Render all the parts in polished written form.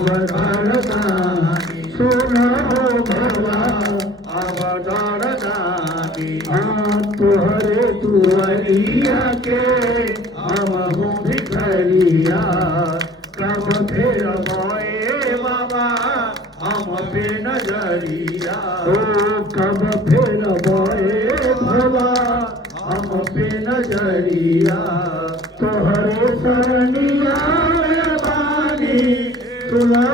अवधारदानी सुनो भोला अवधारदानी। तुहरे तुअरिया के हम हूँ भिखरिया कब फिर मोए बाबा हम पे नजरिया। कब फिर मोए भोला हम पे नजरिया। तोहरे शरणिया में बानी सुनो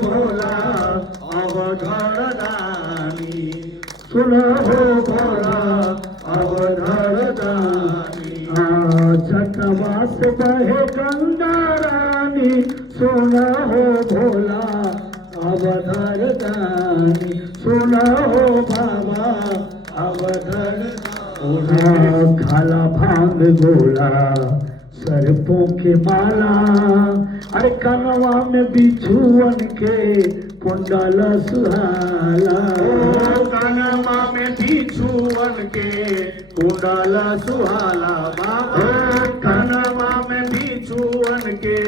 भोला अवधारदानी सुनो भोला अवधारदानी। छठवास बहे गंगा रानी सुनो भोला अवधारदानी सुनो बाबा अवधारदानी। खाला भांग गोला सर्पों के माला अरे कनवा में बिछुअन के कुंडल सुहाला। कनवा में बिछुअन के कुंडल सुहाला बाबा। कनवा में बिछुअन के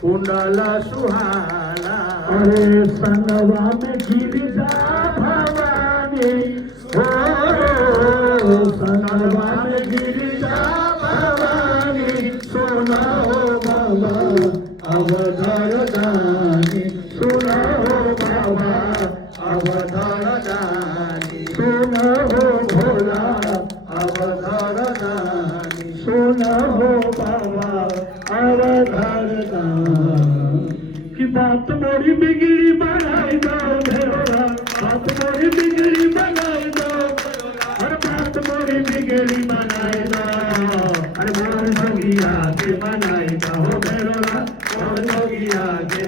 कुंडल सुहाला। अरे सनवा में गिरिजा भवानी हो सनवा में गिरिजा भवानी सुनो बाबा अवधारदानी सुनो बाबा अवधारदानी सुनो भोला अवधारदानी सुनो बाबा अवधारदानी। की बात मोरी बिगड़ी बनाई दो भैरवा बात मोरी बिगड़ी बनाई दो हर बात मोरी बिगड़ी बनाई दो। अरे मोर जोगिया के बनाई दो भैरवा मोर जोगिया के